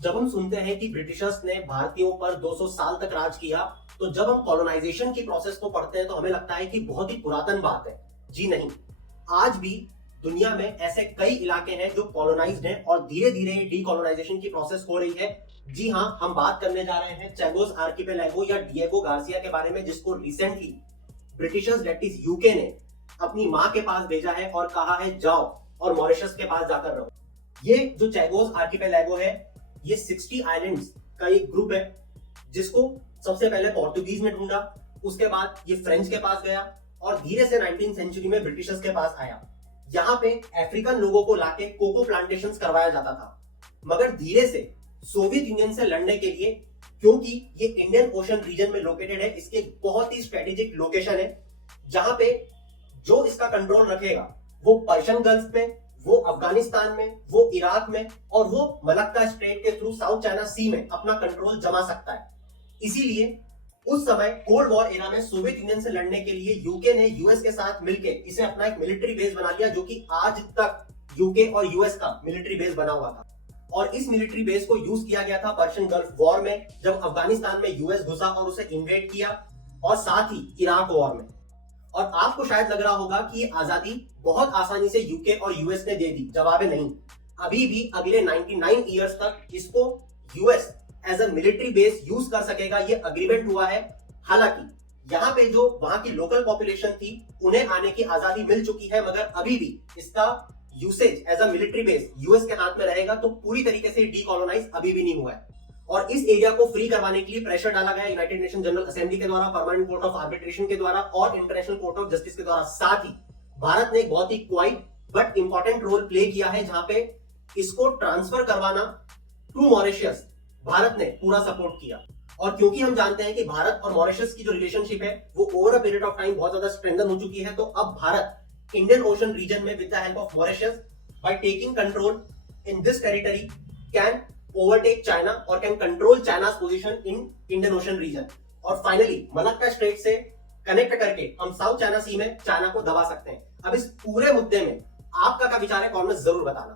जब हम सुनते हैं कि ब्रिटिशर्स ने भारतीयों पर 200 साल तक राज किया, तो जब हम कॉलोनाइजेशन की प्रोसेस को पढ़ते हैं तो हमें लगता है कि बहुत ही पुरातन बात है। जी नहीं, आज भी दुनिया में ऐसे कई इलाके हैं जो कॉलोनाइज्ड हैं और धीरे धीरे डीकॉलोनाइजेशन की प्रोसेस हो रही है। जी हाँ, हम बात करने जा रहे हैं चैगोस आर्किपेलागो या डिएगो गार्सिया के बारे में, जिसको recently Britishers that is UK ने अपनी मां के पास भेजा है और कहा है जाओ और मॉरिशस के पास जाकर रहो। ये जो चैगोस आर्किपेलागो है, ये 60 आइलैंड्स का एक ग्रुप है जिसको सबसे पहले पोर्टुगीज ने ढूंढा, उसके बाद ये फ्रेंच के पास गया और धीरे से 19वीं सेंचुरी में ब्रिटिशर्स के पास आया। यहाँ पे अफ्रीकन लोगों को लाके कोको प्लांटेशंस करवाया जाता था, मगर धीरे से सोवियत यूनियन से लड़ने के लिए, क्योंकि ये इंडियन ओशन रीजन में लोकेटेड है, इसके एक बहुत ही स्ट्रेटेजिक लोकेशन है जहां पे जो इसका कंट्रोल रखेगा वो पर्शियन गल्फ में, वो अफगानिस्तान में, वो इराक में और वो मलक्का स्ट्रेट के थ्रू साउथ चाइना सी में अपना कंट्रोल जमा सकता है। इसीलिए उस समय कोल्ड वॉर एरा में सोवियत यूनियन से लड़ने के लिए यूके ने यूएस के साथ मिलकर इसे अपना एक मिलिट्री बेस बना लिया, जो कि आज तक यूके और यूएस का मिलिट्री बेस बना हुआ था। और इस मिलिट्री बेस को यूज किया गया था पर्शियन गल्फ वॉर में, जब अफगानिस्तान में यूएस घुसा और उसे इन्वेड किया, और साथ ही इराक वॉर में। और आपको शायद लग रहा होगा कि ये आजादी बहुत आसानी से यूके और यूएस ने दे दी। जवाब है नहीं। अभी भी अगले 99 ईयर्स तक इसको US as a military base use कर सकेगा, ये अग्रीमेंट हुआ है। हालांकि यहाँ पे जो वहां की लोकल पॉपुलेशन थी उन्हें आने की आजादी मिल चुकी है, मगर अभी भी इसका usage as a military base US के हाथ में रहेगा, तो पूरी तरीके से डीकॉलोनाइज अभी भी नहीं हुआ है। और इस एरिया को फ्री करवाने के लिए प्रेशर डाला गया यूनाइटेड नेशन जनरल असेंबली के द्वारा, परमानेंट कोर्ट ऑफ आर्बिट्रेशन के द्वारा और इंटरनेशनल कोर्ट ऑफ जस्टिस के द्वारा। साथ ही भारत ने एक बहुत ही quite but important role play किया है, जहां पे इसको ट्रांसफर करवाना टू मॉरिशस भारत ने पूरा सपोर्ट किया। और क्योंकि हम जानते हैं कि भारत और मॉरिशस की जो रिलेशनशिप है वो over a period of time बहुत ज्यादा स्ट्रेंथन हो चुकी है, तो अब भारत इंडियन ओशन रीजन में with the help of Mauritius by taking control in this territory can overtake China or can control China's position in Indian Ocean region। और finally Malacca strait से कनेक्ट करके हम साउथ चाइना सी में China को दबा सकते हैं। अब इस पूरे मुद्दे में आपका क्या विचार है, कमेंट में जरूर बताना।